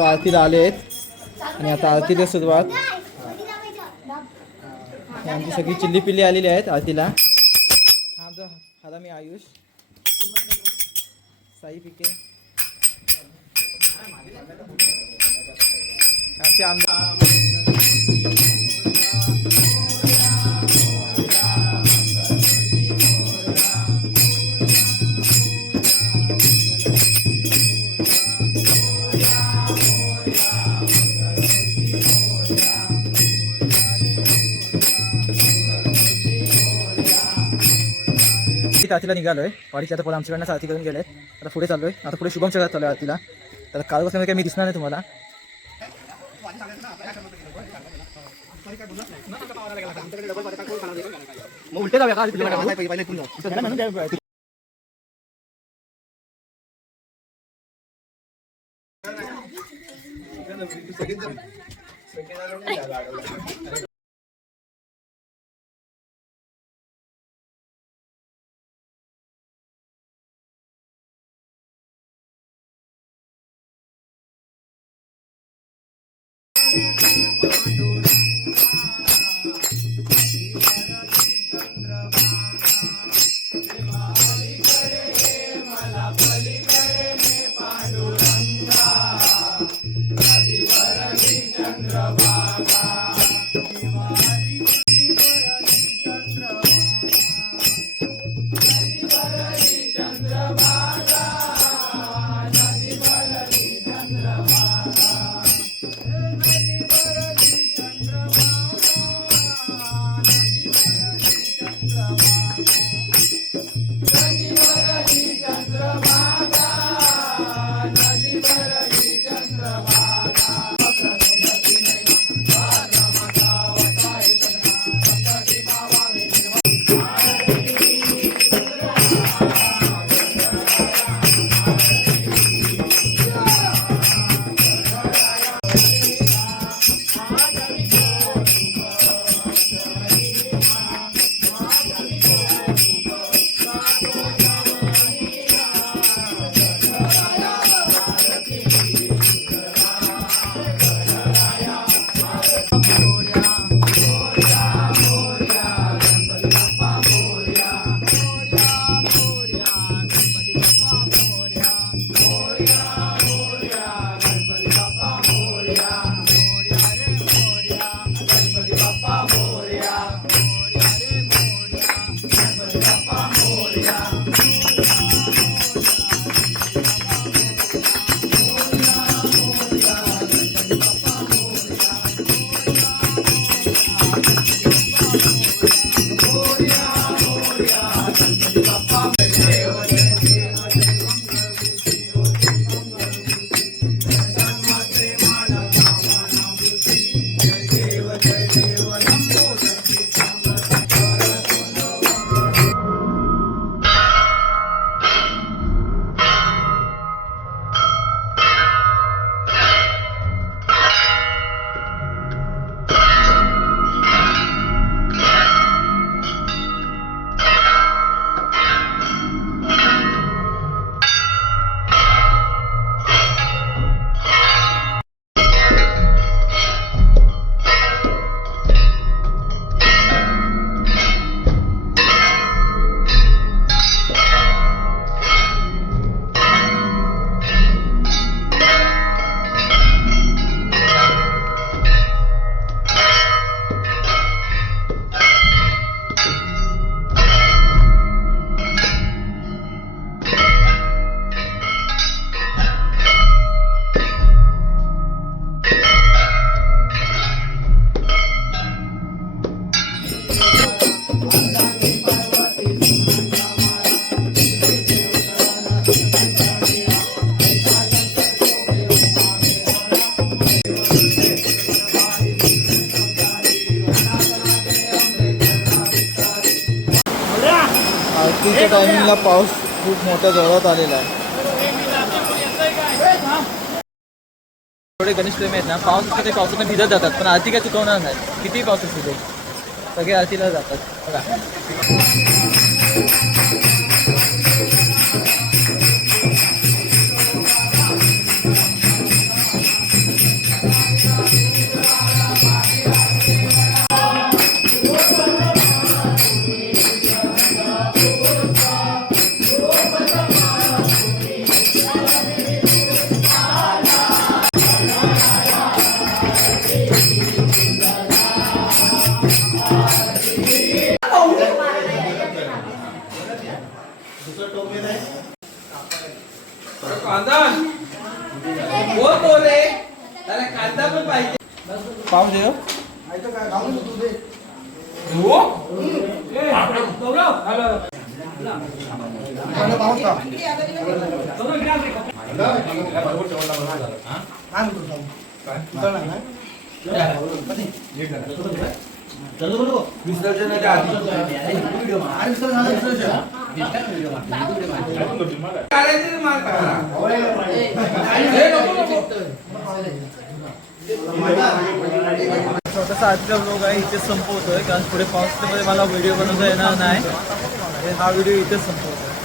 आरतीला आले आहेत आणि आता आरतीला सुरुवात. आमची सगळी चिल्ली पिल्ली आलेली आहेत आरतीला. हा आमचा हरामी आयुष, साई पिके, आमचे आमदार. आरतीला निघालोय वाडीच्या. आता परत आमच्याकडनं आरती करून गेलेत. आता पुढे चाललोय. आता पुढे शुभम सगळ्यात चालू आहे आरतीला. तर काल बसल्यामुळे काही मी दिसणार नाही तुम्हाला. उलटे जाऊया का? आरतीच्या टायमिंगला पाऊस खूप मोठ्या जोरात आलेला आहे. थोडे गणेश प्रेमी आहेत ना, पाऊस असतं ते पावसात भिजत जातात, पण आरती काय चुकवणार नाही. कितीही पाऊस असू दे सगळे आरतीला जातात. बघा पाऊस येऊ विसर्जनाच्या आधी छोटासा आजचा ब्लॉग आहे इथेच संपवतोय कारण पुढे पावसामध्ये मला व्हिडिओ बनवता येणार नाही हा व्हिडिओ इथेच संपवतोय.